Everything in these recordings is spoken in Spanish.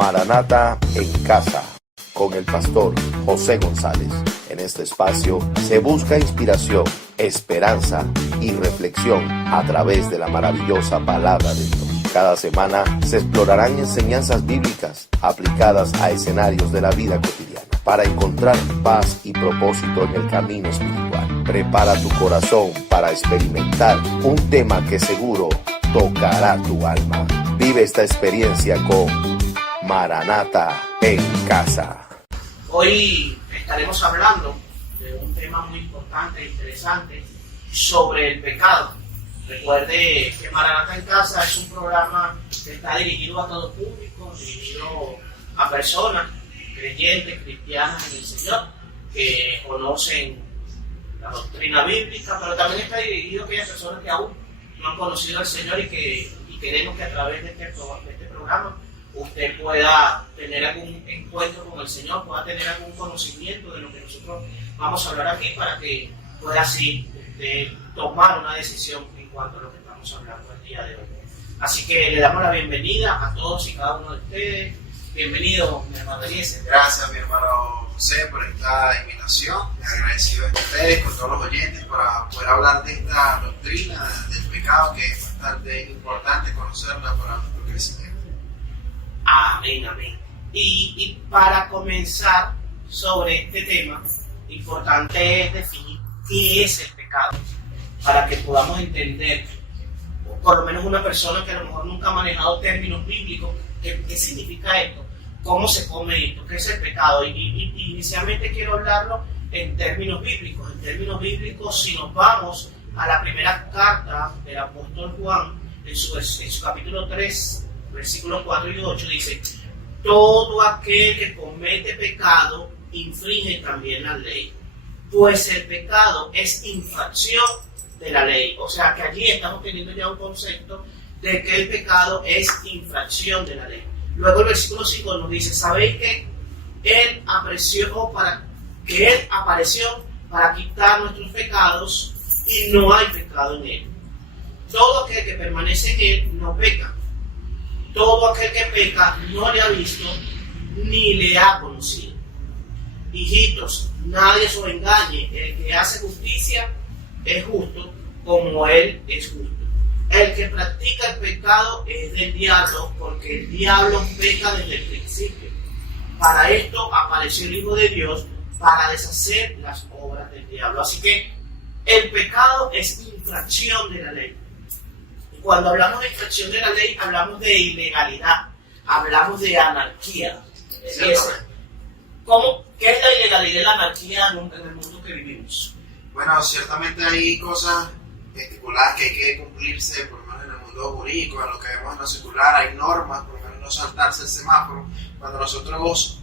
Maranata en Casa, con el pastor José González. En este espacio se busca inspiración, esperanza y reflexión a través de la maravillosa palabra de Dios. Cada semana se explorarán enseñanzas bíblicas aplicadas a escenarios de la vida cotidiana para encontrar paz y propósito en el camino espiritual. Prepara tu corazón para experimentar un tema que seguro tocará tu alma. Vive esta experiencia con Maranata en Casa. Hoy estaremos hablando de un tema muy importante e interesante sobre el pecado. Recuerde que Maranata en Casa es un programa que está dirigido a todo público, dirigido a personas creyentes, cristianas en el Señor, que conocen la doctrina bíblica, pero también está dirigido a aquellas personas que aún no han conocido al Señor y queremos que a través de este programa usted pueda tener algún encuentro con el Señor, pueda tener algún conocimiento de lo que nosotros vamos a hablar aquí, para que pueda así tomar una decisión en cuanto a lo que estamos hablando el día de hoy. Así que le damos la bienvenida a todos y cada uno de ustedes. Bienvenido, mi hermano Eliezer. Gracias, mi hermano José, por esta invitación. Agradecido a ustedes, con todos los oyentes, para poder hablar de esta doctrina del pecado, que es bastante importante conocerla para nuestro crecimiento. Amén, amén. Y para comenzar sobre este tema, importante es definir qué es el pecado, para que podamos entender, o por lo menos una persona que a lo mejor nunca ha manejado términos bíblicos, qué significa esto, cómo se come esto, qué es el pecado. Y inicialmente quiero hablarlo en términos bíblicos. En términos bíblicos, si nos vamos a la primera carta del apóstol Juan, en su capítulo 3, versículos 4 y 8, dice: todo aquel que comete pecado infringe también la ley, pues el pecado es infracción de la ley. O sea que allí estamos teniendo ya un concepto de que el pecado es infracción de la ley. Luego el versículo 5 nos dice: sabéis que Él apareció para quitar nuestros pecados, y no hay pecado en Él. Todo aquel que permanece en Él no peca. Todo aquel que peca no le ha visto ni le ha conocido. Hijitos, nadie os engañe. El que hace justicia es justo como Él es justo. El que practica el pecado es del diablo, porque el diablo peca desde el principio. Para esto apareció el Hijo de Dios, para deshacer las obras del diablo. Así que el pecado es infracción de la ley. Cuando hablamos de infracción de la ley, hablamos de ilegalidad, hablamos de anarquía. ¿Qué es la ilegalidad y la anarquía en el mundo que vivimos? Bueno, ciertamente hay cosas estipuladas que hay que cumplirse, por lo menos en el mundo jurídico, en lo que vemos en lo secular. Hay normas, por lo menos no saltarse el semáforo. Cuando nosotros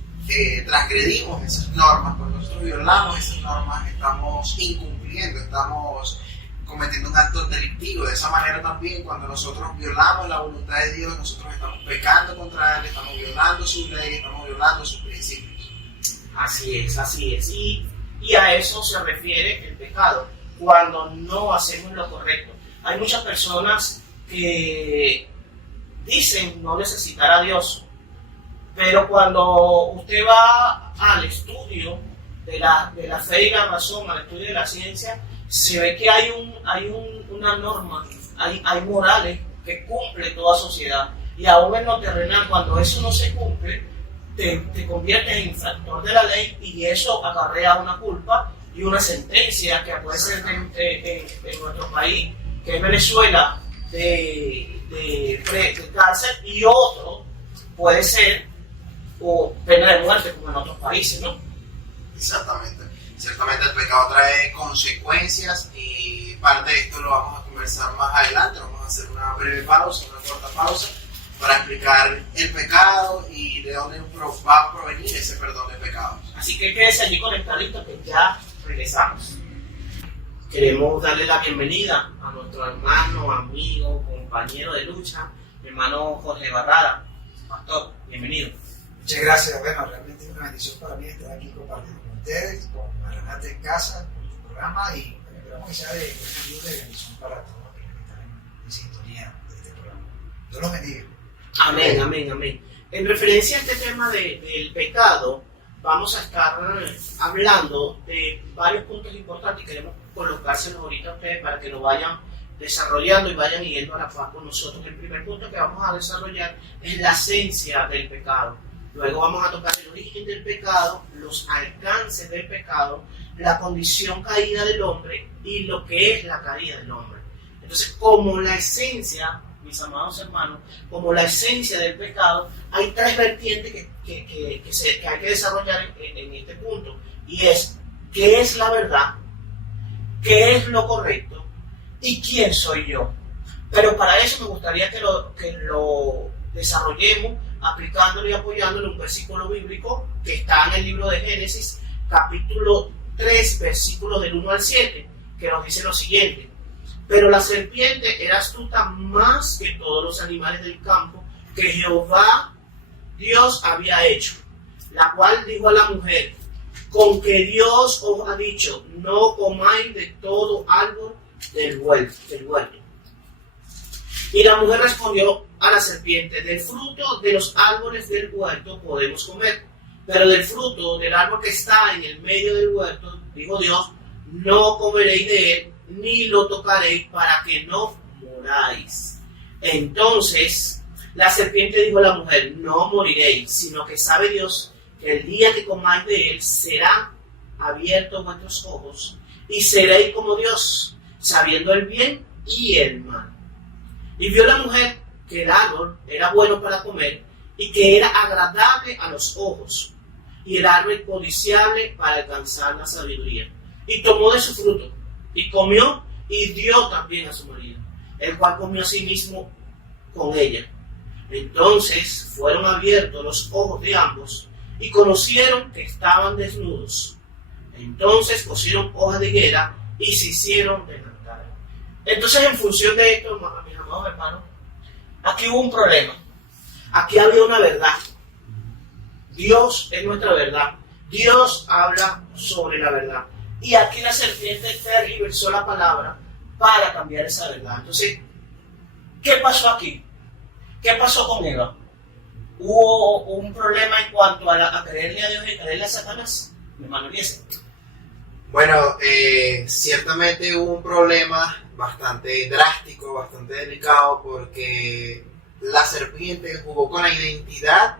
transgredimos esas normas, cuando nosotros violamos esas normas, estamos incumpliendo, estamos cometiendo un acto delictivo. De esa manera también, cuando nosotros violamos la voluntad de Dios, nosotros estamos pecando contra Él, estamos violando sus leyes, estamos violando sus principios. Así es, así es. Y a eso se refiere el pecado, cuando no hacemos lo correcto. Hay muchas personas que dicen no necesitar a Dios, pero cuando usted va al estudio de la fe y la razón, al estudio de la ciencia, se ve que hay una norma, hay morales que cumple toda sociedad. Y aún en lo terrenal, cuando eso no se cumple, te conviertes en infractor de la ley, y eso acarrea una culpa y una sentencia que puede ser en nuestro país, que es Venezuela, de cárcel, y otro puede ser o pena de muerte, como en otros países, ¿no? Exactamente. Ciertamente el pecado trae consecuencias, y parte de esto lo vamos a conversar más adelante. Vamos a hacer una breve pausa, una corta pausa, para explicar el pecado y de dónde va a provenir ese perdón de pecados. Así que quédese allí conectadito, que ya regresamos. Queremos darle la bienvenida a nuestro hermano, amigo, compañero de lucha, mi hermano Jorge Barrada. Pastor, bienvenido. Muchas gracias. Bueno, realmente es una bendición para mí estar aquí compartiendo con ustedes, con Maranata en Casa, con tu programa, y esperamos que sea de buena ayuda y bendición para todos los que están en sintonía de este programa. Dios los bendiga. Amén, amén, amén. En referencia a este tema del pecado, vamos a estar hablando de varios puntos importantes y queremos colocárselos ahorita a ustedes para que lo vayan desarrollando y vayan yendo a la paz con nosotros. El primer punto que vamos a desarrollar es la esencia del pecado. Luego vamos a tocar el origen del pecado, los alcances del pecado, la condición caída del hombre y lo que es la caída del hombre. Entonces, como la esencia, mis amados hermanos, como la esencia del pecado, hay tres vertientes que hay que desarrollar en este punto. Y es, ¿qué es la verdad? ¿Qué es lo correcto? ¿Y quién soy yo? Pero para eso me gustaría que lo desarrollemos aplicándolo y apoyándolo un versículo bíblico que está en el libro de Génesis, capítulo 3, versículos del 1 al 7, que nos dice lo siguiente: pero la serpiente era astuta más que todos los animales del campo que Jehová Dios había hecho, la cual dijo a la mujer: con que Dios os ha dicho, no comáis de todo árbol del huerto. Y la mujer respondió a la serpiente: del fruto de los árboles del huerto podemos comer, pero del fruto del árbol que está en el medio del huerto, dijo Dios, no comeréis de él, ni lo tocaréis, para que no muráis. Entonces la serpiente dijo a la mujer: no moriréis, sino que sabe Dios que el día que comáis de él serán abiertos vuestros ojos, y seréis como Dios, sabiendo el bien y el mal. Y vio la mujer que el árbol era bueno para comer, y que era agradable a los ojos, y el árbol codiciable para alcanzar la sabiduría. Y tomó de su fruto, y comió, y dio también a su marido, el cual comió a sí mismo con ella. Entonces fueron abiertos los ojos de ambos, y conocieron que estaban desnudos. Entonces cosieron hojas de higuera, y se hicieron delantares. Entonces, en función de esto, mis amados hermanos, aquí hubo un problema. Aquí había una verdad. Dios es nuestra verdad. Dios habla sobre la verdad. Y aquí la serpiente tergiversó la palabra para cambiar esa verdad. Entonces, ¿qué pasó aquí? ¿Qué pasó con Eva? ¿Hubo un problema en cuanto a creerle a Dios y creerle a Satanás? Mi hermano Eliezer. Bueno, ciertamente hubo un problema bastante drástico, bastante delicado, porque la serpiente jugó con la identidad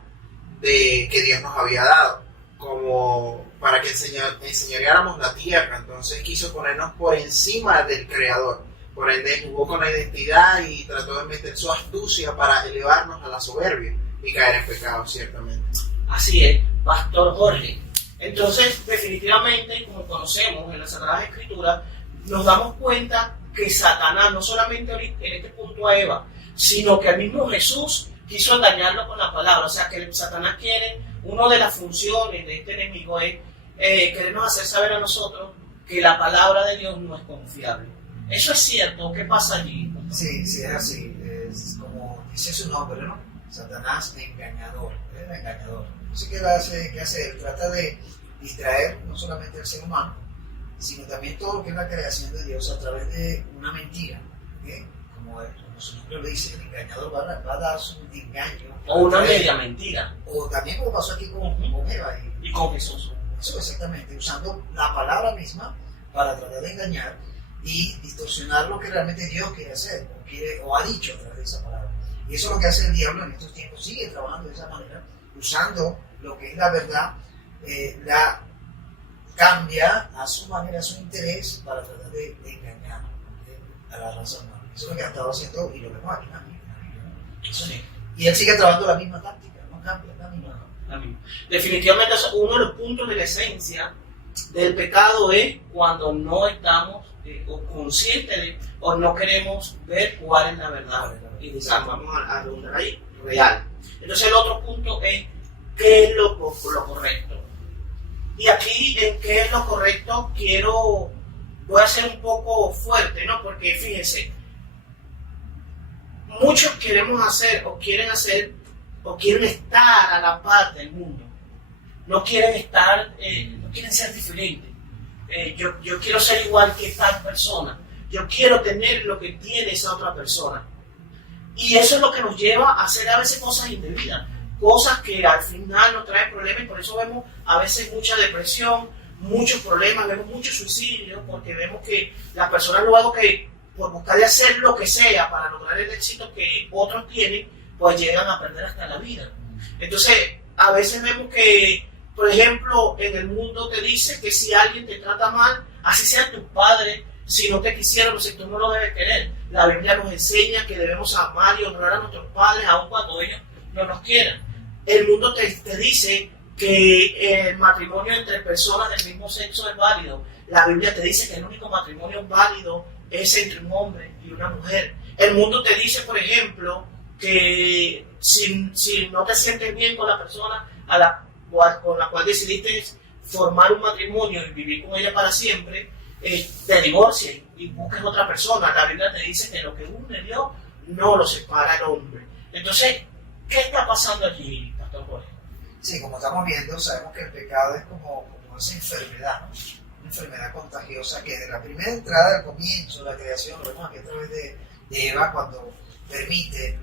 que Dios nos había dado, como para que enseñáramos la tierra. Entonces quiso ponernos por encima del Creador. Por ende jugó con la identidad y trató de meter su astucia para elevarnos a la soberbia y caer en pecado, ciertamente. Así es, Pastor Jorge. Entonces, definitivamente, como conocemos en las Sagradas Escrituras, nos damos cuenta que Satanás, no solamente en este punto a Eva, sino que el mismo Jesús quiso engañarlo con la palabra. O sea, que Satanás quiere, una de las funciones de este enemigo es querernos hacer saber a nosotros que la palabra de Dios no es confiable. ¿Eso es cierto? ¿Qué pasa allí? Sí, sí, es así. Es como dice su nombre, ¿no? Satanás engañador, es engañador. Así que ¿qué hace? Él trata de distraer no solamente al ser humano, sino también todo lo que es la creación de Dios a través de una mentira. ¿Okay? Como su nombre lo dice, el engañador va a dar su engaño. O una media mentira. O también como pasó aquí con Eva y con Jesús. Eso exactamente, usando la palabra misma para tratar de engañar y distorsionar lo que realmente Dios quiere hacer o ha dicho a través de esa palabra. Y eso es lo que hace el diablo en estos tiempos, sigue trabajando de esa manera, usando lo que es la verdad, la cambia a su manera, a su interés, para tratar de engañar a la raza humana. Eso es lo que ha estado haciendo y lo vemos aquí en la Biblia. Sí. Y él sigue trabajando la misma táctica, no cambia, la misma. Definitivamente, uno de los puntos de la esencia del pecado es cuando no estamos conscientes o no queremos ver cuál es la verdad. Y vamos a redundar ahí, real. Entonces el otro punto es qué es lo correcto. Y aquí en qué es lo correcto voy a ser un poco fuerte, ¿no? Porque fíjense, muchos queremos hacer o quieren estar a la par del mundo. No quieren ser diferentes. Yo quiero ser igual que tal persona. Yo quiero tener lo que tiene esa otra persona. Y eso es lo que nos lleva a hacer a veces cosas indebidas. cosas que al final nos traen problemas, y por eso vemos a veces mucha depresión, muchos problemas, vemos mucho suicidio, porque vemos que las personas luego que por buscar de hacer lo que sea para lograr el éxito que otros tienen, pues llegan a perder hasta la vida. Entonces, a veces vemos que, por ejemplo, en el mundo te dice que si alguien te trata mal, así sea tu padre, si no te quisiera, no sé, tú no lo debes querer. La Biblia nos enseña que debemos amar y honrar a nuestros padres, aun cuando ellos no nos quieran. El mundo te dice que el matrimonio entre personas del mismo sexo es válido. La Biblia te dice que el único matrimonio válido es entre un hombre y una mujer. El mundo te dice, por ejemplo, que si no te sientes bien con la persona con la cual decidiste formar un matrimonio y vivir con ella para siempre, te divorcies y busques otra persona. La Biblia te dice que lo que une Dios no lo separa el hombre. Entonces, ¿qué está pasando allí, Pastor Jorge? Sí, como estamos viendo, sabemos que el pecado es como esa enfermedad, ¿no? Una enfermedad contagiosa que desde la primera entrada, al comienzo de la creación, lo vemos aquí a través de Eva, cuando permite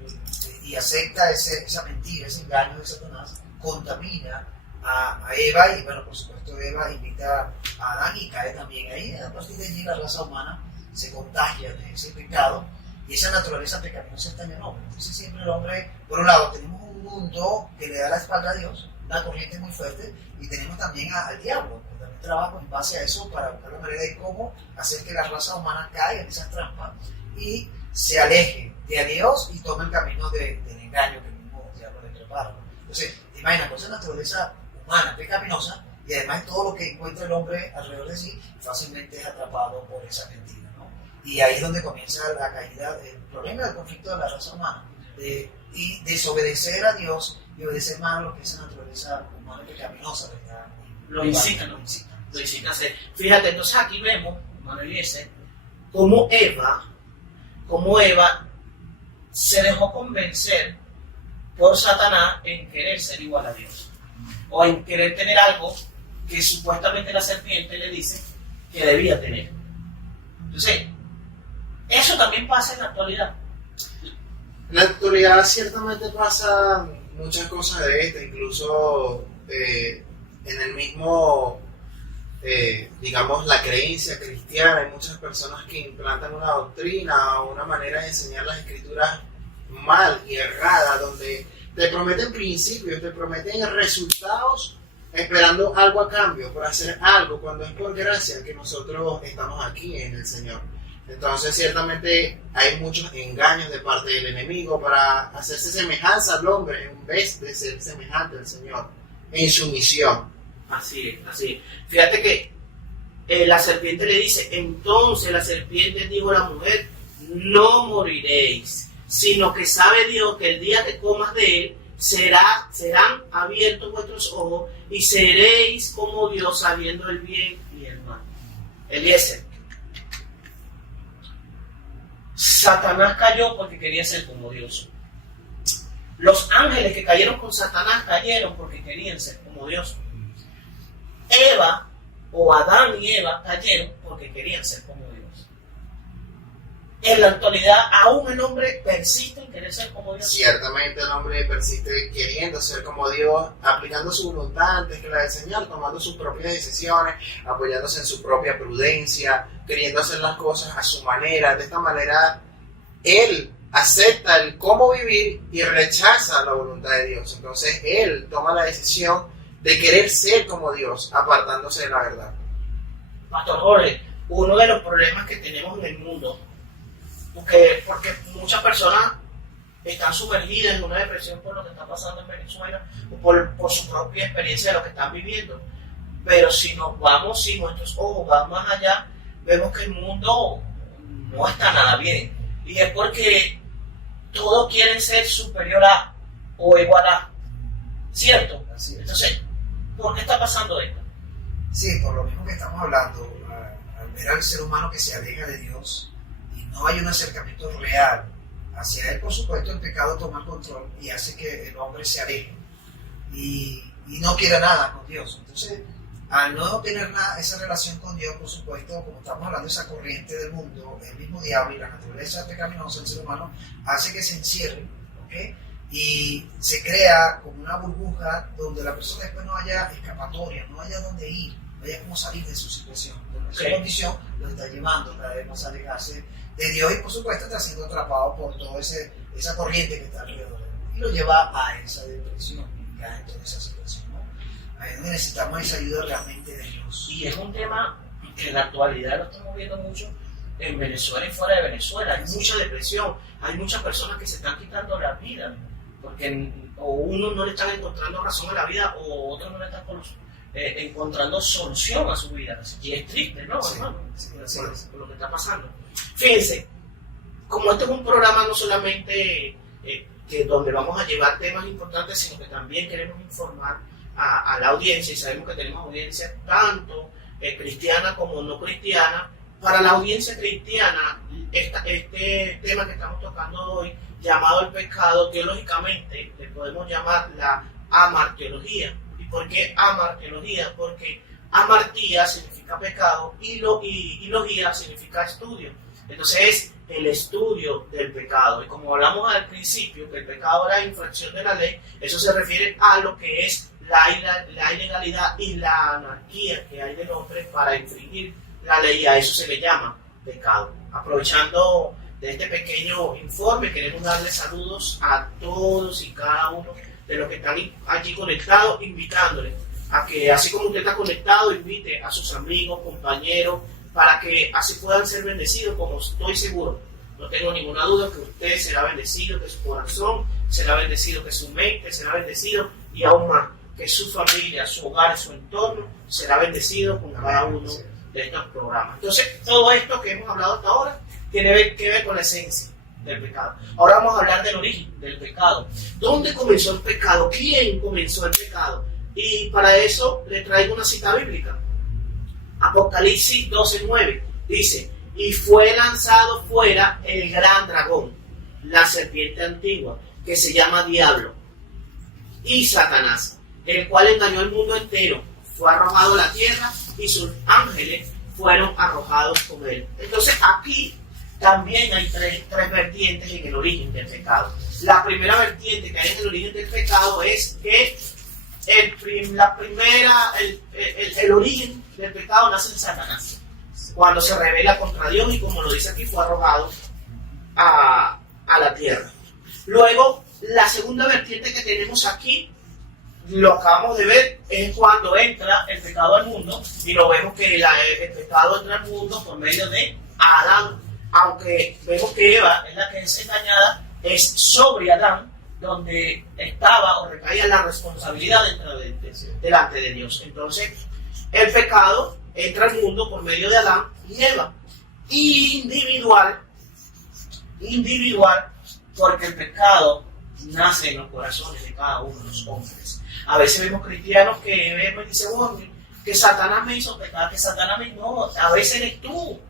y acepta esa mentira, ese engaño de Satanás, contamina a Eva, y bueno, por supuesto Eva invita a Adán y cae también ahí. A partir de allí la raza humana se contagia de ese pecado y esa naturaleza pecaminosa está en el hombre. Entonces siempre el hombre, por un lado tenemos un mundo que le da la espalda a Dios, una corriente muy fuerte, y tenemos también al diablo, que también trabaja en base a eso para buscar la manera de cómo hacer que la raza humana caiga en esas trampas y se aleje de Dios y tome el camino del engaño que el mismo diablo le prepara. Entonces, te imaginas, con esa naturaleza humana pecaminosa, y además todo lo que encuentra el hombre alrededor de sí, fácilmente es atrapado por esa mentira, ¿no? Y ahí es donde comienza la caída, el problema del conflicto de la raza humana, y desobedecer a Dios y obedecer más a lo que esa naturaleza humana pecaminosa, ¿verdad? Lo incita a hacer. Fíjate, entonces aquí vemos, Manuel Eliezer, cómo Eva se dejó convencer por Satanás en querer ser igual a Dios, o en querer tener algo que supuestamente la serpiente le dice que debía tener. Entonces, eso también pasa en la actualidad. En la actualidad ciertamente pasa muchas cosas de esto, incluso en el mismo, digamos, la creencia cristiana. Hay muchas personas que implantan una doctrina o una manera de enseñar las escrituras mal y errada, donde te prometen principios, te prometen resultados, esperando algo a cambio, por hacer algo, cuando es por gracia que nosotros estamos aquí en el Señor. Entonces ciertamente hay muchos engaños de parte del enemigo para hacerse semejanza al hombre en vez de ser semejante al Señor en su misión. Así es. Fíjate que la serpiente le dice, entonces la serpiente dijo a la mujer, no moriréis, sino que sabe Dios que el día que comas de él, serán abiertos vuestros ojos y seréis como Dios, sabiendo el bien y el mal. Eliezer, Satanás cayó porque quería ser como Dios. Los ángeles que cayeron con Satanás cayeron porque querían ser como Dios. Eva, o Adán y Eva, cayeron porque querían ser como Dios. En la actualidad, aún el hombre persiste en querer ser como Dios. Ciertamente el hombre persiste queriendo ser como Dios, aplicando su voluntad antes que la del Señor, tomando sus propias decisiones, apoyándose en su propia prudencia, queriendo hacer las cosas a su manera. De esta manera, él acepta el cómo vivir y rechaza la voluntad de Dios. Entonces, él toma la decisión de querer ser como Dios, apartándose de la verdad. Pastor Jorge, uno de los problemas que tenemos en el mundo, porque muchas personas están sumergidas en una depresión por lo que está pasando en Venezuela, o por su propia experiencia de lo que están viviendo. Pero si nuestros ojos van más allá, vemos que el mundo no está nada bien. Y es porque todos quieren ser superior a o igual a, ¿cierto? Así es. Entonces, ¿por qué está pasando esto? Sí, por lo mismo que estamos hablando, al ver al ser humano que se aleja de Dios y no hay un acercamiento real hacia él, por supuesto el pecado toma el control y hace que el hombre se aleje y no quiera nada con Dios. Entonces, al no tener esa relación con Dios, por supuesto, como estamos hablando de esa corriente del mundo, el mismo diablo y la naturaleza pecaminosa del ser humano hace que se encierre, ¿okay? y se crea como una burbuja donde la persona después no haya escapatoria, no haya dónde ir, no haya cómo salir de su situación. Bueno, esa condición lo está llevando cada vez más a alejarse de Dios y por supuesto está siendo atrapado por toda esa corriente que está alrededor de él y lo lleva a esa depresión, cae en toda esa situación, ¿no? Ahí es donde necesitamos esa ayuda realmente de Dios. Y es un tema que en la actualidad lo estamos viendo mucho en Venezuela y fuera de Venezuela. Hay mucha depresión, hay muchas personas que se están quitando la vida porque o uno no le están encontrando razón a la vida o otros no le están encontrando solución a su vida. Y es triste, ¿no, hermano? Sí, Por lo que está pasando. Fíjense, como este es un programa no solamente que donde vamos a llevar temas importantes, sino que también queremos informar a la audiencia, y sabemos que tenemos audiencia tanto cristiana como no cristiana. Para la audiencia cristiana, este tema que estamos tocando hoy, llamado el pecado, teológicamente le podemos llamar la amarteología. ¿Y por qué amarteología? Porque amartía significa pecado y logía significa estudio. Entonces es el estudio del pecado. Y como hablamos al principio, que el pecado era infracción de la ley, eso se refiere a lo que es la ilegalidad y la anarquía que hay del hombre para infringir la ley. A eso se le llama pecado. Aprovechando de este pequeño informe, queremos darle saludos a todos y cada uno de los que están aquí conectados, invitándoles a que, así como usted está conectado, invite a sus amigos, compañeros, para que así puedan ser bendecidos, como estoy seguro, no tengo ninguna duda que usted será bendecido, que su corazón será bendecido, que su mente será bendecido y aún más, que su familia, su hogar, su entorno será bendecido con cada uno de estos programas. Entonces, todo esto que hemos hablado hasta ahora tiene que ver con la esencia del pecado. Ahora vamos a hablar del origen del pecado. ¿Dónde comenzó el pecado? ¿Quién comenzó el pecado? Y para eso le traigo una cita bíblica. Apocalipsis 12:9 dice: y fue lanzado fuera el gran dragón, la serpiente antigua, que se llama Diablo y Satanás, el cual engañó al mundo entero. Fue arrojado a la tierra y sus ángeles fueron arrojados con él. Entonces aquí también hay tres vertientes en el origen del pecado. La primera vertiente que hay en el origen del pecado es que el origen del pecado nace en Satanás, cuando se rebela contra Dios y, como lo dice aquí, fue arrojado a la tierra. Luego, la segunda vertiente que tenemos aquí, lo acabamos de ver, es cuando entra el pecado al mundo, y lo vemos que el pecado entra al mundo por medio de Adán, aunque vemos que Eva es la que es engañada, es sobre Adán donde estaba o recaía la responsabilidad delante de Dios. Entonces, el pecado entra al mundo por medio de Adán y Eva, individual, porque el pecado nace en los corazones de cada uno de los hombres. A veces vemos cristianos que vemos y dicen, oh, que Satanás me hizo pecar, que Satanás me... No, a veces eres tú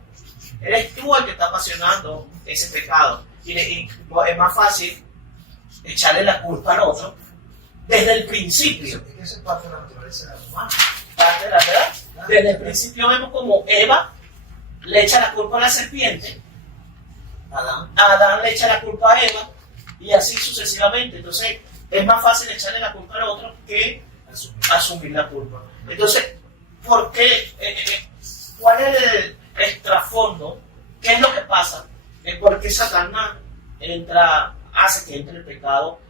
el que está apasionando ese pecado. Y es más fácil echarle la culpa al otro desde el principio. Es que eso es parte de la naturaleza humana. Parte de la verdad. Desde el principio vemos como Eva le echa la culpa a la serpiente, Adán le echa la culpa a Eva, y así sucesivamente. Entonces es más fácil echarle la culpa al otro que asumir la culpa. Entonces, ¿por qué? ¿Cuál es el trasfondo? ¿Qué es lo que pasa? Es porque Satanás hace que entre el pecado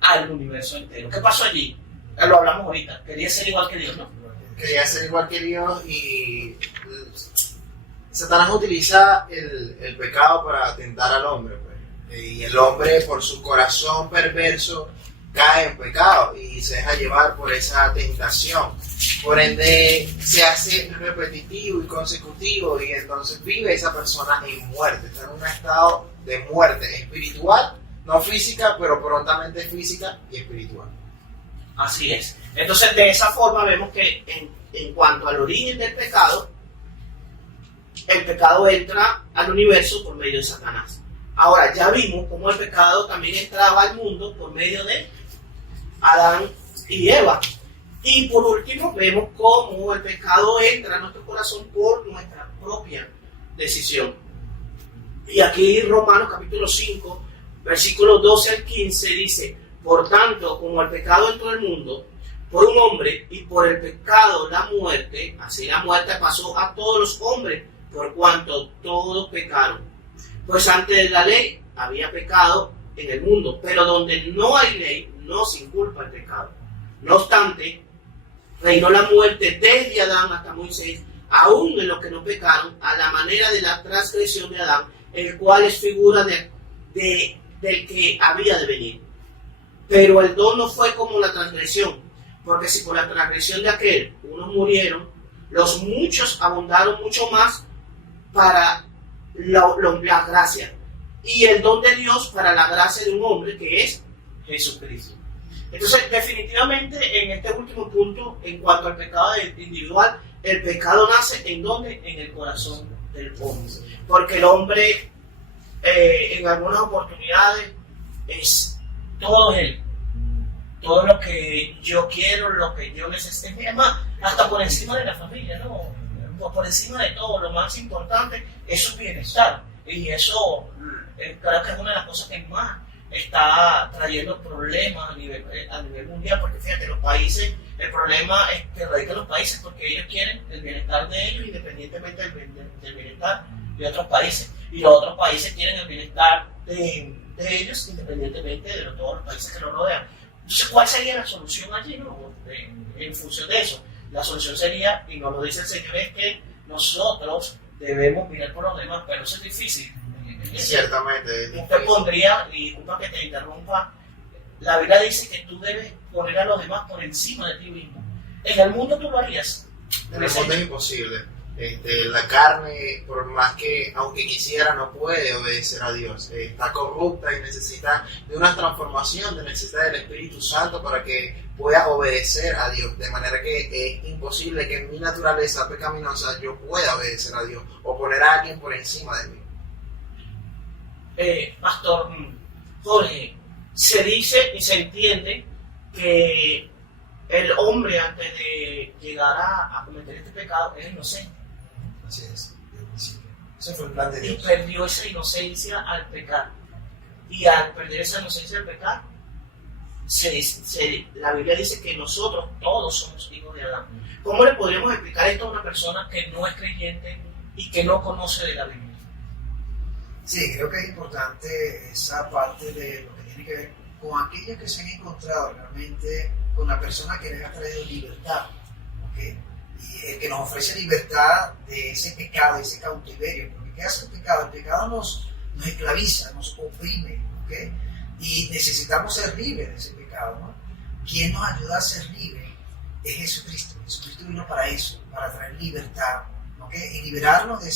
al universo entero. ¿Qué pasó allí? Lo hablamos ahorita. Quería ser igual que Dios, ¿no? Quería ser igual que Dios, y Satanás utiliza el pecado para tentar al hombre, pues. Y el hombre, por su corazón perverso, cae en pecado y se deja llevar por esa tentación. Por ende, se hace repetitivo y consecutivo, y entonces vive esa persona en muerte. Está en un estado de muerte espiritual, no física, pero prontamente física y espiritual. Así es. Entonces, de esa forma vemos que en cuanto al origen del pecado, el pecado entra al universo por medio de Satanás. Ahora, ya vimos cómo el pecado también entraba al mundo por medio de Adán y Eva. Y por último, vemos cómo el pecado entra a nuestro corazón por nuestra propia decisión. Y aquí Romanos capítulo 5, versículos 12 al 15 dice: Por tanto, como el pecado entró al mundo por un hombre, y por el pecado la muerte, así la muerte pasó a todos los hombres, por cuanto todos pecaron. Pues antes de la ley había pecado en el mundo, pero donde no hay ley no se inculpa el pecado. No obstante, reinó la muerte desde Adán hasta Moisés, aún en los que no pecaron, a la manera de la transgresión de Adán, el cual es figura del que había de venir. Pero el don no fue como la transgresión, porque si por la transgresión de aquel unos murieron, los muchos abundaron mucho más para la gracia, y el don de Dios para la gracia de un hombre que es Jesucristo. Entonces, definitivamente, en este último punto, en cuanto al pecado individual, el pecado nace ¿en dónde? En el corazón del hombre. Porque el hombre, en algunas oportunidades, es todo él. Todo lo que yo quiero, lo que yo necesito, es más, hasta por encima de la familia, ¿no? Por encima de todo, lo más importante es su bienestar. Y eso creo que es una de las cosas que más está trayendo problemas a nivel mundial, porque fíjate, los países, el problema es que radica en los países porque ellos quieren el bienestar de ellos independientemente del bienestar de otros países, y los otros países quieren el bienestar de ellos independientemente de todos los países que los rodean. Entonces, ¿cuál sería la solución allí, no? En función de eso, la solución sería, y nos lo dice el Señor, es que nosotros debemos mirar por los demás, pero eso es difícil. Ciertamente. Usted pondría, y disculpa que te interrumpa, la Biblia dice que tú debes poner a los demás por encima de ti mismo. En el mundo tú lo harías. En el mundo es imposible. La carne, por más que, aunque quisiera, no puede obedecer a Dios. Está corrupta y necesita de una transformación, necesita del Espíritu Santo para que pueda obedecer a Dios. De manera que es imposible que en mi naturaleza pecaminosa yo pueda obedecer a Dios o poner a alguien por encima de mí. Pastor Jorge, se dice y se entiende que el hombre, antes de llegar a cometer este pecado, es inocente. Así es, desde el principio. Ese fue el plan de Dios. Y perdió esa inocencia al pecar. Y al perder esa inocencia al pecar, la Biblia dice que nosotros todos somos hijos de Adán. ¿Cómo le podríamos explicar esto a una persona que no es creyente y que no conoce de la Biblia? Sí, creo que es importante esa parte de lo que tiene que ver con aquellos que se han encontrado realmente con la persona que les ha traído libertad, ¿okay? Y el que nos ofrece libertad de ese pecado, de ese cautiverio. Porque ¿qué hace el pecado? El pecado nos esclaviza, nos oprime, ¿okay? Y necesitamos ser libres de ese pecado, ¿no? ¿Quién nos ayuda a ser libres? Es Jesucristo. Jesucristo vino para eso, para traer libertad, ¿okay? Y liberarnos de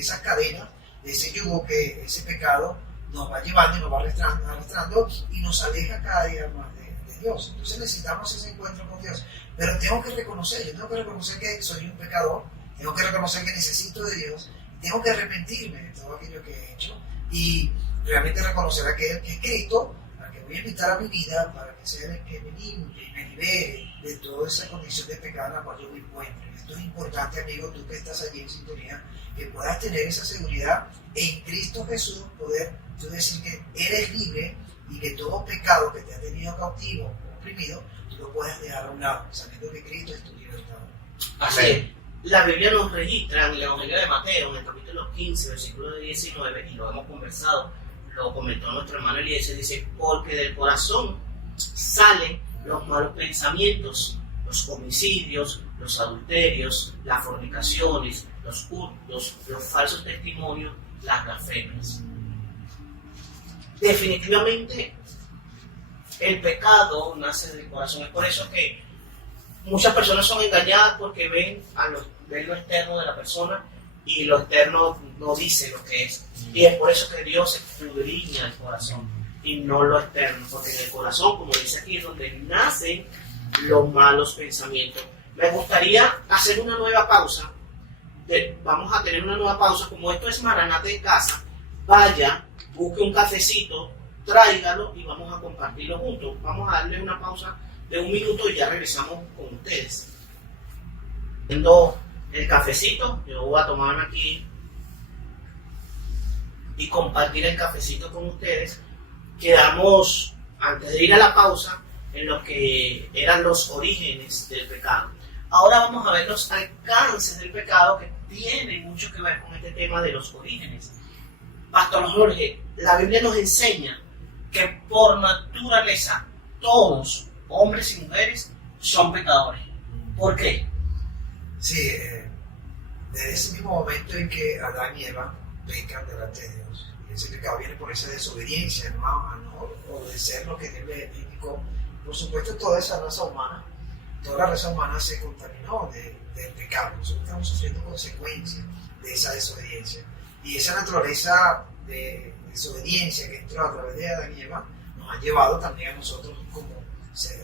esas cadenas, de ese yugo que ese pecado nos va llevando y nos va arrastrando y nos aleja cada día más de Dios. Entonces necesitamos ese encuentro con Dios. Pero yo tengo que reconocer que soy un pecador, tengo que reconocer que necesito de Dios, tengo que arrepentirme de todo aquello que he hecho y realmente reconocer a aquel que es Cristo, al que voy a invitar a mi vida para que sea el que me limpie y me libere de toda esa condición de pecado en la cual yo me encuentro. Esto es importante, amigo, tú que estás allí en sintonía, que puedas tener esa seguridad en Cristo Jesús, poder tú decir que eres libre y que todo pecado que te ha tenido cautivo o oprimido, tú lo puedes dejar a un lado, sabiendo que Cristo es tu libertador. Así es. La Biblia nos registra en el Evangelio de Mateo, en el capítulo 15, versículo 19, y lo hemos conversado, lo comentó nuestro hermano Eliezer, dice, porque del corazón salen los malos pensamientos, los homicidios, los adulterios, las fornicaciones, los hurtos, los falsos testimonios, las blasfemias. Definitivamente el pecado nace del corazón. Es por eso que muchas personas son engañadas porque ven lo externo de la persona y lo externo no dice lo que es. Y es por eso que Dios escudriña el corazón y no lo externo, porque en el corazón, como dice aquí, es donde nacen los malos pensamientos. Me gustaría hacer una nueva pausa. Vamos a tener una nueva pausa. Como esto es Maranata en casa, vaya, busque un cafecito, tráigalo y vamos a compartirlo juntos. Vamos a darle una pausa de 1 minuto y ya regresamos con ustedes. Viendo el cafecito, yo voy a tomarme aquí y compartir el cafecito con ustedes. Quedamos antes de ir a la pausa, en lo que eran los orígenes del pecado. Ahora vamos a ver los alcances del pecado, que tienen mucho que ver con este tema de los orígenes. Pastor Jorge, la Biblia nos enseña que por naturaleza todos, hombres y mujeres, son pecadores. ¿Por qué? Sí, desde ese mismo momento en que Adán y Eva pecan delante de Dios, y ese pecado viene por esa desobediencia, ¿no? A no obedecer lo que Dios le indicó. Por supuesto, toda esa raza humana, toda la raza humana se contaminó del pecado. Nosotros estamos sufriendo consecuencias de esa desobediencia. Y esa naturaleza de desobediencia que entró a través de Adán y Eva nos ha llevado también a nosotros, como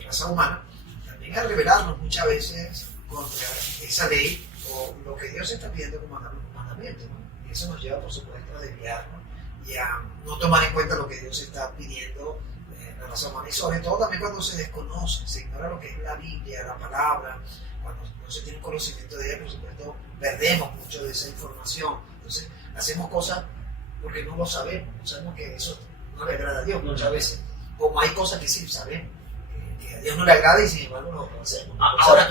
raza humana, también a rebelarnos muchas veces contra esa ley o lo que Dios está pidiendo como mandamiento, ¿no? Y eso nos lleva, por supuesto, a desviarnos y a no tomar en cuenta lo que Dios está pidiendo la raza humana. Y sobre todo también cuando se desconoce, se ignora lo que es la Biblia, la palabra, cuando no se tiene conocimiento de ella, por supuesto, perdemos mucho de esa información. Entonces, hacemos cosas porque no lo sabemos, no sabemos que eso no le agrada a Dios muchas veces. Como hay cosas que sí sabemos, que a Dios no le agrada y sin embargo no lo hacemos. Ahora,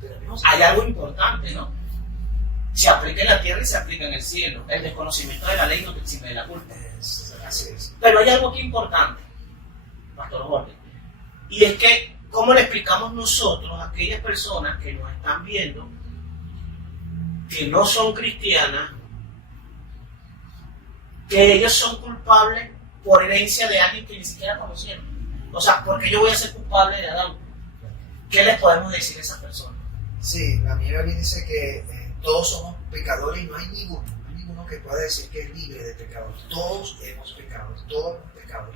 pero no hay algo importante, ¿no? Se aplica en la tierra y se aplica en el cielo. El desconocimiento de la ley no te exime de la culpa. Así es. Pero hay algo aquí importante, Pastor Jorge, y es que, ¿cómo le explicamos nosotros a aquellas personas que nos están viendo, que no son cristianas, que ellos son culpables por herencia de alguien que ni siquiera conocieron? O sea, ¿por qué yo voy a ser culpable de Adán? ¿Qué les podemos decir a esas personas? Sí, la Biblia dice que todos somos pecadores y no hay ninguno que pueda decir que es libre de pecado. Todos hemos pecado, todos hemos pecado.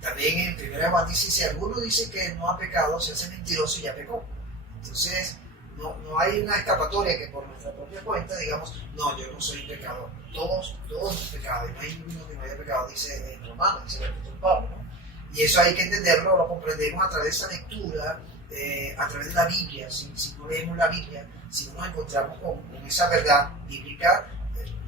También en 1 Juan dice, si alguno dice que no ha pecado, se hace mentiroso y ya pecó. Entonces, no hay una escapatoria que por nuestra propia cuenta digamos, no, yo no soy pecador. Todos hemos pecado y no hay ninguno que no haya pecado, dice en Romanos, dice el apóstol Pablo, ¿no? Y eso hay que entenderlo, lo comprendemos a través de esa lectura, a través de la Biblia. Si no leemos la Biblia, si no nos encontramos con esa verdad bíblica,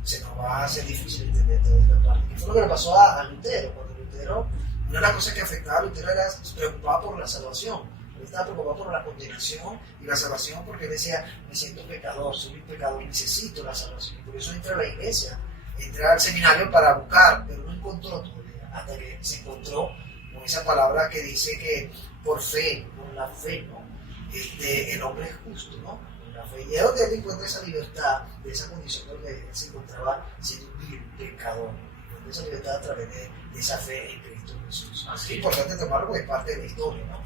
se nos va a hacer difícil entender toda esta parte. ¿Qué fue lo que le pasó a Lutero? Cuando Lutero, una de las cosas que afectaba a Lutero era preocupado por la salvación. Él estaba preocupado por la condenación y la salvación, porque él decía, me siento pecador, soy un pecador y necesito la salvación. Y por eso entra a la iglesia, entra al seminario para buscar, pero no encontró todavía, hasta que se encontró con esa palabra que dice que por fe, por la fe, ¿no? El hombre es justo, ¿no? Por la fe. Y es donde él encuentra esa libertad de esa condición donde él se encontraba siendo un pecador. Encuentra esa libertad a través de esa fe en Cristo Jesús. Es importante tomarlo porque es parte de la historia, ¿no?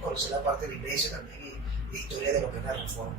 Conocer la parte de la iglesia también y la historia de lo que es la reforma.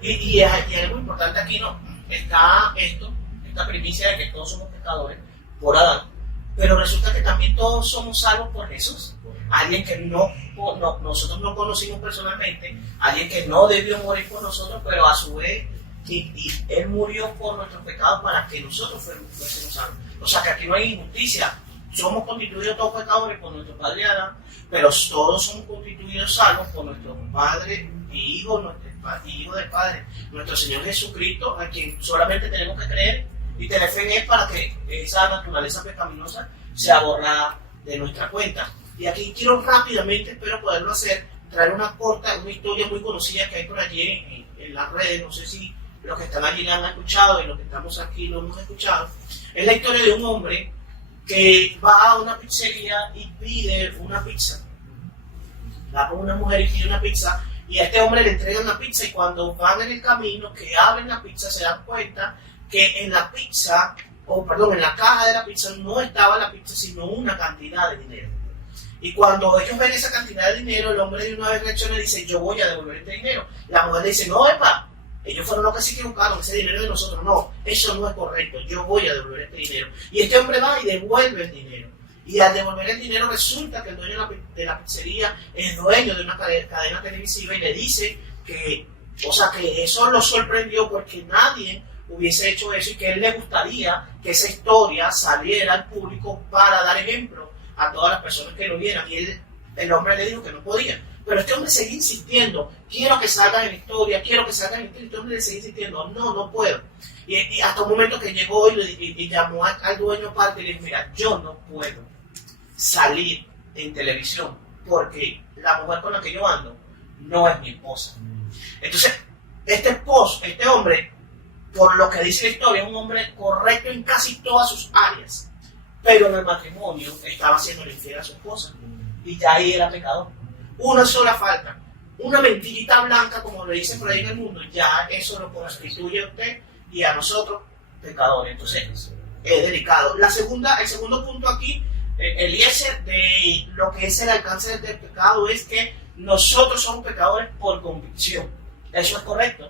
Y algo importante aquí, ¿no? Está esta primicia de que todos somos pecadores por Adán, pero resulta que también todos somos salvos por Jesús. Alguien que nosotros no conocimos personalmente, alguien que no debió morir por nosotros, pero a su vez y Él murió por nuestros pecados para que nosotros fuésemos salvos. O sea que aquí no hay injusticia. Somos constituidos todos pecadores por nuestro padre Adán, pero todos somos constituidos salvos por nuestro Padre y Hijo, Hijo del Padre, nuestro Señor Jesucristo, a quien solamente tenemos que creer y tener fe en Él para que esa naturaleza pecaminosa sea borrada de nuestra cuenta. Y aquí quiero rápidamente, espero poderlo hacer, traer una historia muy conocida que hay por allí en las redes. No sé si los que están allí la han escuchado y los que estamos aquí lo hemos escuchado. Es la historia de un hombre que va a una pizzería y pide una pizza. Va con una mujer y pide una pizza, y a este hombre le entregan la pizza, y cuando van en el camino, que abren la pizza, se dan cuenta que en la pizza, en la caja de la pizza no estaba la pizza, sino una cantidad de dinero. Y cuando ellos ven esa cantidad de dinero, el hombre de una vez reacciona y dice, yo voy a devolver este dinero. La mujer le dice, no, epa, ellos fueron los que se equivocaron, ese dinero es de nosotros. No, eso no es correcto, yo voy a devolver este dinero. Y este hombre va y devuelve el dinero. Y al devolver el dinero resulta que el dueño de la pizzería es dueño de una cadena televisiva, y le dice que eso lo sorprendió porque nadie hubiese hecho eso, y que él le gustaría que esa historia saliera al público para dar ejemplo a todas las personas que lo vieran. Y el hombre le dijo que no podía. Pero este hombre seguía insistiendo, quiero que salga en la historia, quiero que salga en la historia. Este hombre le seguía insistiendo, no puedo. Y hasta un momento que llegó y llamó al dueño aparte y le dijo, mira, yo no puedo salir en televisión, porque la mujer con la que yo ando no es mi esposa. Entonces, este esposo, este hombre, por lo que dice la historia, es un hombre correcto en casi todas sus áreas, pero en el matrimonio estaba haciendo infiel a su esposa, y ya ahí era pecador. Una sola falta, una mentirita blanca, como le dicen por ahí en el mundo, ya eso lo constituye a usted y a nosotros pecadores. Entonces, es delicado. El segundo punto aquí, Eliezer, de lo que es el alcance del pecado, es que nosotros somos pecadores por convicción. ¿Eso es correcto?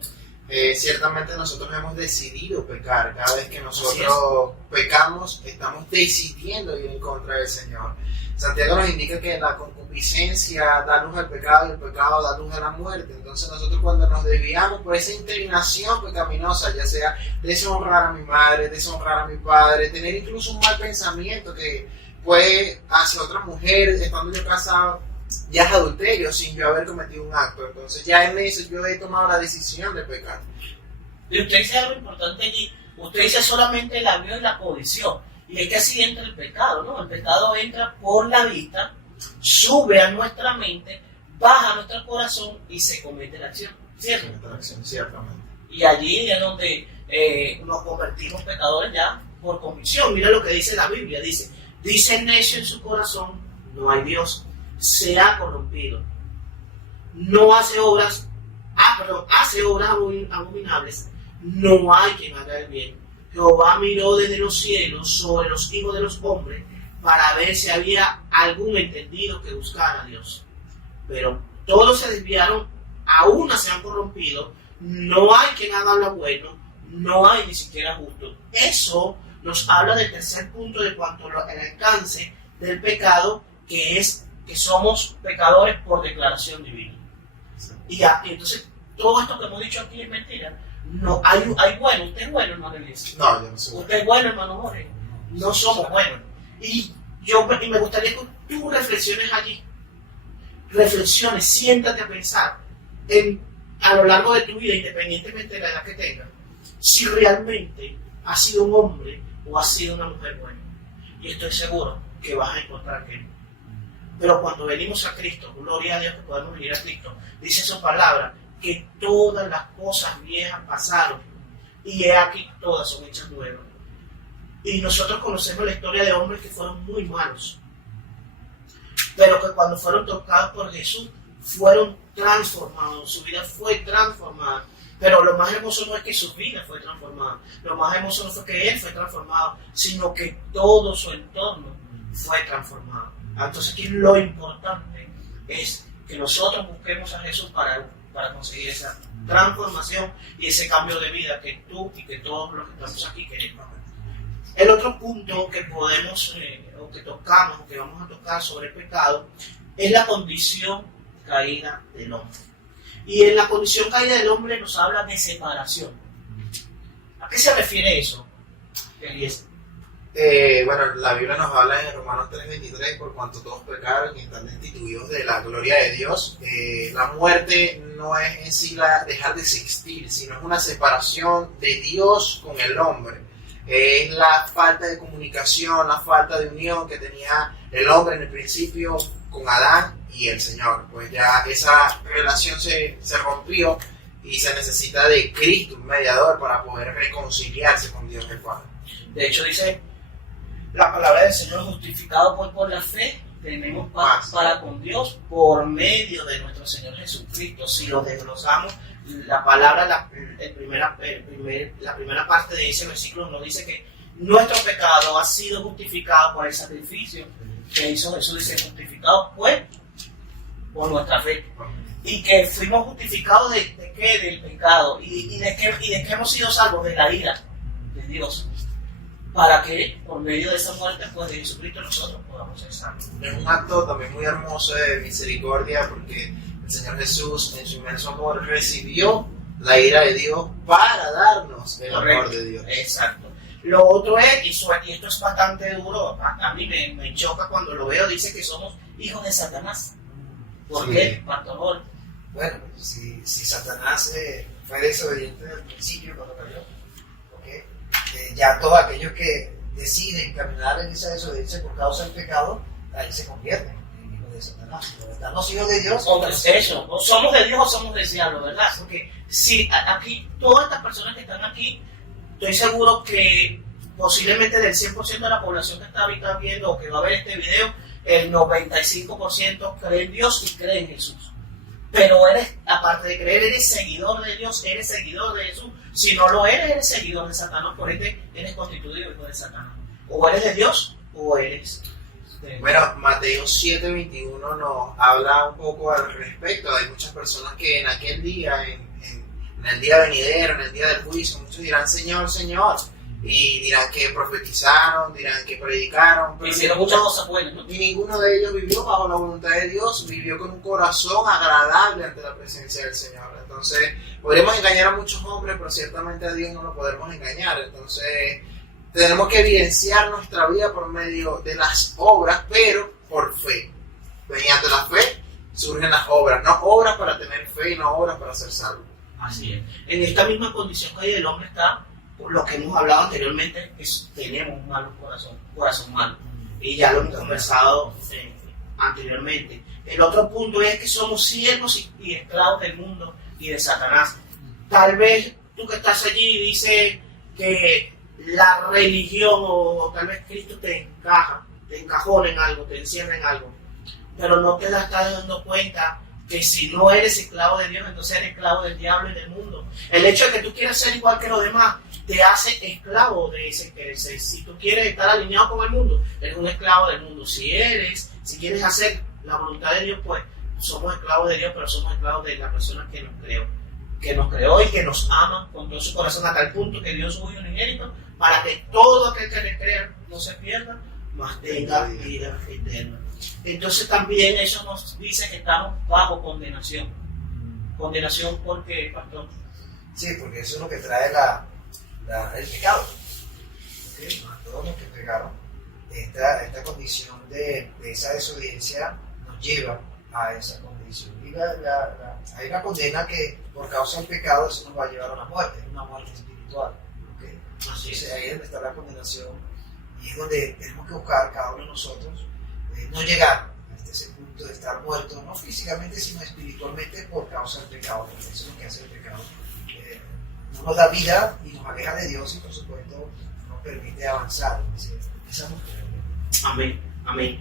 Ciertamente nosotros hemos decidido pecar. Cada vez que nosotros pecamos, estamos decidiendo ir en contra del Señor. Santiago nos indica que la concupiscencia da luz al pecado y el pecado da luz a la muerte. Entonces nosotros, cuando nos desviamos por esa inclinación pecaminosa, ya sea deshonrar a mi madre, deshonrar a mi padre, tener incluso un mal pensamiento que puede hacia otra mujer, estando yo casado, ya es adulterio sin yo haber cometido un acto. Entonces ya en eso yo he tomado la decisión de pecar. Y usted dice algo importante allí. Usted dice solamente la vio y la codició. Y es que así entra el pecado, ¿no? El pecado entra por la vista, sube a nuestra mente, baja a nuestro corazón y se comete la acción, ¿cierto? Ciertamente. Y allí es donde nos convertimos pecadores ya por convicción. Mira lo que dice la Biblia. Dice el necio en su corazón, no hay Dios, será corrompido. No hace obras, hace obras abominables, no hay quien haga el bien. Jehová miró desde los cielos sobre los hijos de los hombres para ver si había algún entendido que buscara a Dios. Pero todos se desviaron, a una se han corrompido, no hay quien haga lo bueno, no hay ni siquiera justo. Eso nos habla del tercer punto de cuanto al alcance del pecado, que es que somos pecadores por declaración divina. Y entonces todo esto que hemos dicho aquí es mentira. No, hay bueno, usted es bueno, hermano Elías. No, yo no soy bueno. Usted es bueno, hermano Jorge. No somos buenos. Y me gustaría que tú reflexiones allí. Reflexiones, siéntate a pensar a lo largo de tu vida, independientemente de la edad que tengas, si realmente has sido un hombre o has sido una mujer buena. Y estoy seguro que vas a encontrar que no. Pero cuando venimos a Cristo, gloria a Dios que podemos venir a Cristo, dice su palabra, que todas las cosas viejas pasaron y he aquí todas son hechas nuevas. Y nosotros conocemos la historia de hombres que fueron muy malos, pero que cuando fueron tocados por Jesús fueron transformados, su vida fue transformada. Pero lo más hermoso no es que su vida fue transformada, lo más hermoso no fue que él fue transformado, sino que todo su entorno fue transformado. Entonces aquí lo importante es que nosotros busquemos a Jesús para conseguir esa transformación y ese cambio de vida que tú y que todos los que estamos aquí queremos. El otro punto que podemos, o que tocamos, o que vamos a tocar sobre el pecado, es la condición caída del hombre. Y en la condición caída del hombre nos habla de separación. ¿A qué se refiere eso, Elías? Bueno, la Biblia nos habla en Romanos 3:23, por cuanto todos pecaron y están destituidos de la gloria de Dios. La muerte no es en sí dejar de existir, sino es una separación de Dios con el hombre. Es la falta de comunicación, la falta de unión que tenía el hombre en el principio con Adán y el Señor. Pues ya esa relación se rompió y se necesita de Cristo, un mediador, para poder reconciliarse con Dios el Padre. De hecho dice la palabra del Señor, justificado por la fe, tenemos paz para con Dios por medio de nuestro Señor Jesucristo. Si lo desglosamos, la palabra, la primera parte de ese versículo nos dice que nuestro pecado ha sido justificado por el sacrificio que hizo Jesús. Dice justificado pues por nuestra fe. Y que fuimos justificados de qué, del pecado. Y de qué hemos sido salvos, de la ira de Dios. Para que por medio de esa muerte pues, de Jesucristo nosotros podamos ser salvos. Es un acto también muy hermoso de misericordia, porque el Señor Jesús en su inmenso amor recibió la ira de Dios para darnos el amor de Dios. Exacto. Lo otro es, y esto es bastante duro, a mí me choca cuando lo veo, dice que somos hijos de Satanás. ¿Por qué, Pastor Jorge? Bueno, si Satanás fue desobediente desde el principio cuando cayó, ya todos aquellos que deciden caminar en esa desobediencia por causa del pecado, ahí se convierten de Satanás. Están los hijos de Dios. O eso, o somos de Dios o somos del diablo, ¿verdad? Porque si aquí, todas estas personas que están aquí, estoy seguro que posiblemente del 100% de la población que está ahorita viendo o que va a ver este video, el 95% cree en Dios y cree en Jesús. Pero eres, aparte de creer, eres seguidor de Dios, eres seguidor de Jesús. Si no lo eres, eres seguidor de Satanás, por ende eres constituido hijo de Satanás. O eres de Dios o eres de... Bueno, Mateo 7:21 nos habla un poco al respecto. Hay muchas personas que en aquel día, en el día venidero, en el día del juicio, muchos dirán Señor, Señor, y dirán que profetizaron, dirán que predicaron, pero hicieron muchas cosas buenas, ¿no? Y ninguno de ellos vivió bajo la voluntad de Dios, vivió con un corazón agradable ante la presencia del Señor. Entonces, podremos engañar a muchos hombres, pero ciertamente a Dios no lo podemos engañar. Entonces, tenemos que evidenciar nuestra vida por medio de las obras, pero por fe. Mediante la fe surgen las obras, no obras para tener fe y no obras para ser salvo. Así es. En esta misma condición que hay el hombre está, por lo que hemos hablado anteriormente, es tenemos un malo corazón malo. Y ya lo hemos conversado anteriormente. El otro punto es que somos siervos y esclavos del mundo y de Satanás. Tal vez tú que estás allí dices que la religión o tal vez Cristo te encajona en algo, te encierra en algo, pero no te estás dando cuenta que si no eres esclavo de Dios, entonces eres esclavo del diablo y del mundo. El hecho de que tú quieras ser igual que los demás te hace esclavo de ese querer ser. Si tú quieres estar alineado con el mundo, eres un esclavo del mundo. Si quieres hacer la voluntad de Dios, pues somos esclavos de Dios, pero somos esclavos de la persona que nos creó y que nos ama con todo su corazón, a tal punto que dio su Hijo unigénito para que todo aquel que le crea no se pierda, mas tenga vida eterna. Entonces también eso nos dice que estamos bajo condenación. ¿Condenación por qué, pastor? Sí, porque eso es lo que trae el pecado. ¿Okay? A todos los que pecaron, esta condición de esa desobediencia nos lleva a esa condición. Y hay una condena que por causa del pecado eso nos va a llevar a la muerte, es una muerte espiritual. ¿Okay? Entonces ahí es donde está la condenación y es donde tenemos que buscar cada uno de nosotros no llegar a ese punto de estar muerto, no físicamente sino espiritualmente por causa del pecado, porque eso es lo que hace el pecado. No nos da vida y nos aleja de Dios y por supuesto nos permite avanzar. Esa mujer. Amén, amén.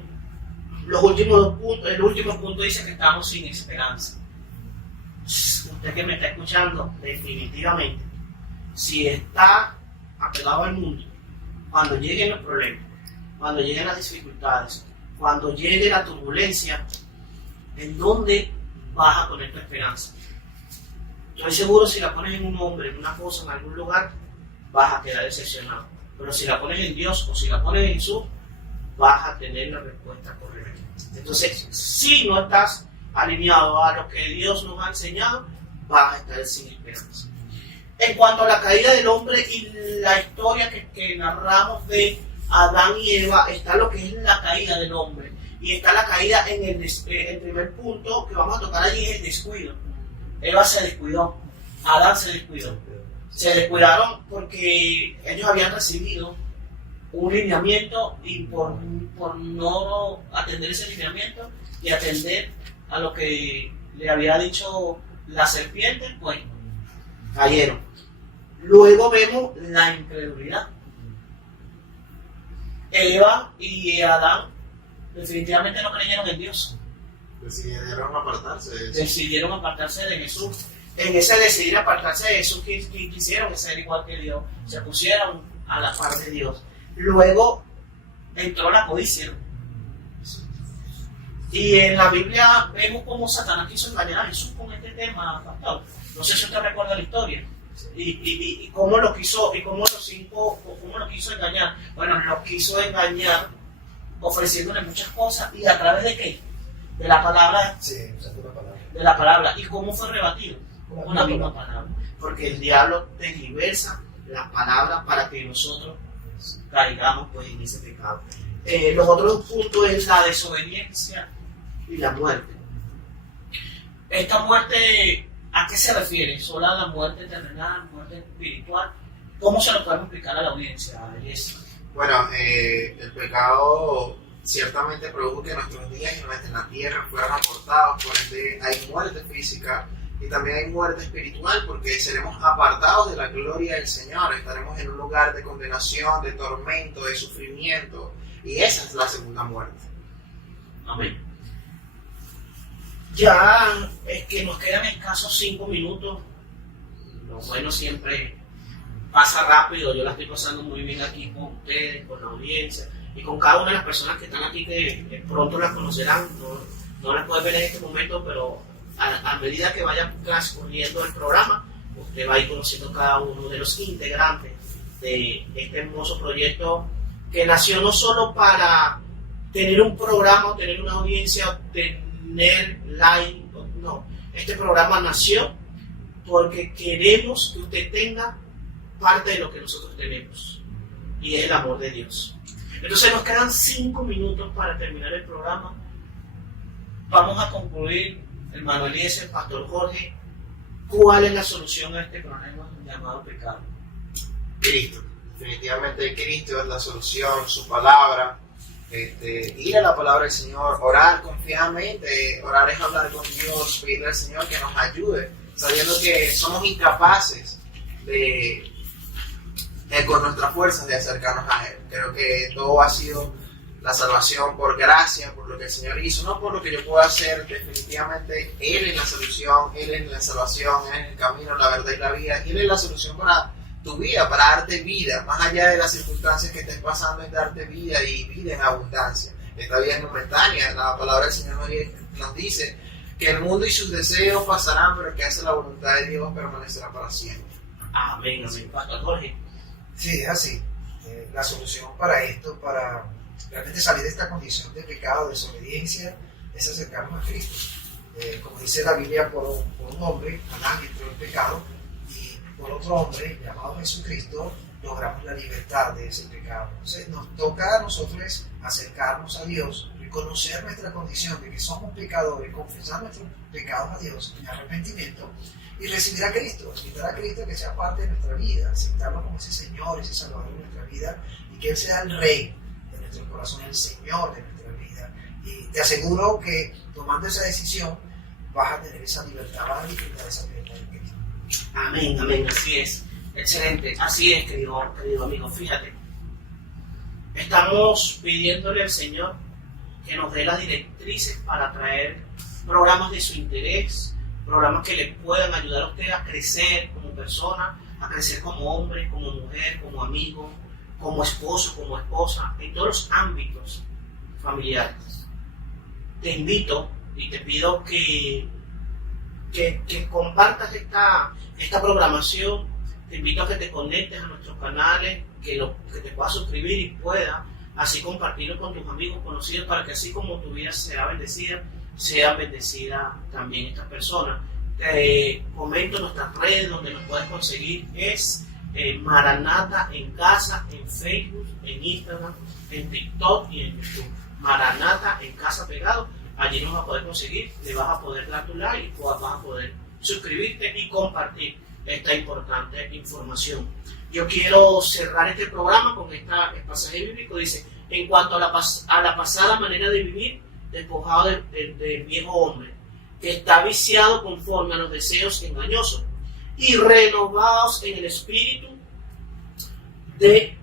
El último punto dice que estamos sin esperanza. Usted que me está escuchando, definitivamente, si está apegado al mundo, cuando lleguen los problemas, cuando lleguen las dificultades, cuando llegue la turbulencia, ¿en dónde vas a poner tu esperanza? Estoy seguro si la pones en un hombre, en una cosa, en algún lugar, vas a quedar decepcionado. Pero si la pones en Dios o si la pones en Jesús, vas a tener la respuesta correcta. Entonces, si no estás alineado a lo que Dios nos ha enseñado, vas a estar sin esperanza. En cuanto a la caída del hombre y la historia que narramos de Adán y Eva, está lo que es la caída del hombre. Y está la caída en el primer punto que vamos a tocar allí, es el descuido. Eva se descuidó, Adán se descuidó. Se descuidaron porque ellos habían recibido un lineamiento y por no atender ese lineamiento y atender a lo que le había dicho la serpiente, pues cayeron. Luego vemos la incredulidad. Eva y Adán definitivamente no creyeron en Dios. Decidieron apartarse de eso. Decidieron apartarse de Jesús. En ese decidir apartarse de Jesús, quisieron ser igual que Dios. Se pusieron a la par de Dios. Luego entró la codicia. Y en la Biblia vemos cómo Satanás quiso engañar a Jesús con este tema, pastor. No sé si usted recuerda la historia. Y cómo lo quiso, y cómo lo quiso engañar. Bueno, lo quiso engañar ofreciéndole muchas cosas. ¿Y a través de qué? De la palabra. Sí, usando la palabra. De la palabra. ¿Y cómo fue rebatido? Con la misma palabra. Porque el diablo tergiversa la palabra para que nosotros caigamos pues en ese pecado. Los otros puntos es la desobediencia y la muerte. Esta muerte, ¿a qué se refiere? ¿Solo a la muerte terrenal, muerte espiritual? ¿Cómo se lo podemos explicar a la audiencia? Bueno, el pecado ciertamente produjo que nuestros días en la tierra fueran acortados, por ende hay muerte física y también hay muerte espiritual, porque seremos apartados de la gloria del Señor, estaremos en un lugar de condenación, de tormento, de sufrimiento, y esa es la segunda muerte. Amén. Ya es que nos quedan escasos 5 minutos. Lo bueno siempre pasa rápido. Yo la estoy pasando muy bien aquí con ustedes, con la audiencia y con cada una de las personas que están aquí, que pronto las conocerán. No las puede ver en este momento, pero a medida que vaya transcurriendo el programa, usted va a ir conociendo cada uno de los integrantes de este hermoso proyecto que nació no solo para tener un programa o tener una audiencia o tener like, no. Este programa nació porque queremos que usted tenga parte de lo que nosotros tenemos, y es el amor de Dios. Entonces nos quedan 5 minutos para terminar el programa. Vamos a concluir, hermano Eliezer, pastor Jorge, ¿cuál es la solución a este problema llamado pecado? Cristo, definitivamente Cristo es la solución, su palabra, ir a la palabra del Señor, orar confiadamente. Orar es hablar con Dios, pedirle al Señor que nos ayude, sabiendo que somos incapaces de con nuestras fuerzas de acercarnos a Él. Creo que todo ha sido la salvación por gracia, por lo que el Señor hizo, no por lo que yo pueda hacer. Definitivamente Él es la solución, Él es la salvación, Él es el camino, la verdad y la vida. Él es la solución para tu vida, para darte vida, más allá de las circunstancias que estés pasando, es darte vida y vida en abundancia. Esta vida es momentánea. La palabra del Señor nos dice que el mundo y sus deseos pasarán, pero el que hace la voluntad de Dios permanecerá para siempre. Amén, amén. Pastor Jorge. Sí, es así. La solución para esto, para realmente salir de esta condición de pecado, de desobediencia, es acercarnos a Cristo. Como dice la Biblia, por un hombre, Adán entró en pecado, y por otro hombre, llamado Jesucristo, logramos la libertad de ese pecado. Entonces nos toca a nosotros acercarnos a Dios, reconocer nuestra condición de que somos pecadores, confesar nuestros pecados a Dios en arrepentimiento y recibir a Cristo, invitar a Cristo que sea parte de nuestra vida, aceptarlo como ese Señor, ese Salvador de nuestra vida, y que Él sea el Rey de nuestro corazón, el Señor de nuestra vida. Y te aseguro que tomando esa decisión vas a tener esa libertad, vas a disfrutar esa libertad de Cristo. Amén, amén, así es. Excelente, así es, querido amigo. Fíjate, estamos pidiéndole al Señor que nos dé las directrices para traer programas de su interés, programas que le puedan ayudar a usted a crecer como persona, a crecer como hombre, como mujer, como amigo, como esposo, como esposa, en todos los ámbitos familiares. Te invito y te pido que compartas esta programación. Te invito a que te conectes a nuestros canales, que te puedas suscribir y puedas así compartirlo con tus amigos conocidos, para que así como tu vida será bendecida, sea bendecida también estas personas. Te comento nuestras redes donde nos puedes conseguir. Es Maranata en Casa, en Facebook, en Instagram, en TikTok y en YouTube. Maranata en Casa pegado. Allí nos vas a poder conseguir, le vas a poder dar tu like y vas a poder suscribirte y compartir esta importante información. Yo quiero cerrar este programa con el pasaje bíblico. Dice: en cuanto a la pasada manera de vivir, despojado del viejo hombre, que está viciado conforme a los deseos engañosos, y renovados en el espíritu de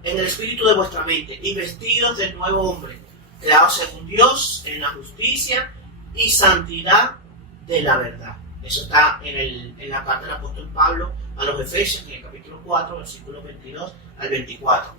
vuestra mente, y vestidos del nuevo hombre, creados según Dios en la justicia y santidad de la verdad. Eso está en la carta del apóstol Pablo a los Efesios, en el capítulo 4, versículos 22 al 24.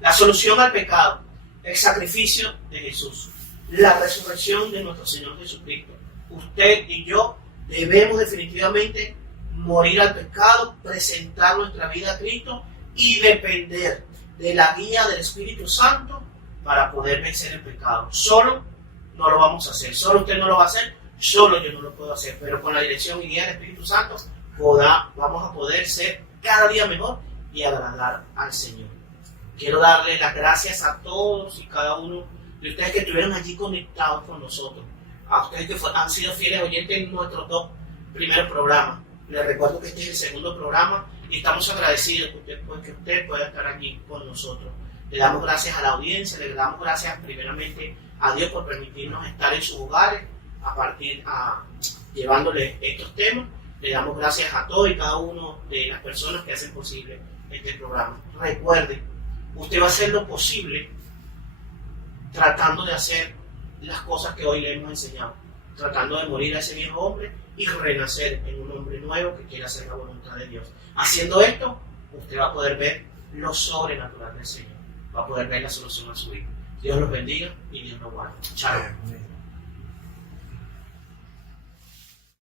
La solución al pecado, el sacrificio de Jesús, la resurrección de nuestro Señor Jesucristo. Usted y yo debemos definitivamente morir al pecado, presentar nuestra vida a Cristo y depender de la guía del Espíritu Santo para poder vencer el pecado. Solo no lo vamos a hacer, solo usted no lo va a hacer, solo yo no lo puedo hacer, pero con la dirección y guía del Espíritu Santo vamos a poder ser cada día mejor y agradar al Señor. Quiero darle las gracias a todos y cada uno de ustedes que estuvieron allí conectados con nosotros, a ustedes que han sido fieles oyentes en nuestros 2 primeros programas. Les recuerdo que este es el segundo programa y estamos agradecidos que usted pueda estar aquí con nosotros. Le damos gracias a la audiencia, le damos gracias primeramente a Dios por permitirnos estar en sus hogares llevándoles estos temas. Le damos gracias a todos y cada uno de las personas que hacen posible este programa. Recuerde, usted va a hacer lo posible tratando de hacer las cosas que hoy le hemos enseñado, tratando de morir a ese viejo hombre y renacer en un hombre nuevo que quiera hacer la voluntad de Dios. Haciendo esto, usted va a poder ver lo sobrenatural del Señor, va a poder ver la solución a su vida. Dios los bendiga y Dios los guarde. Chao.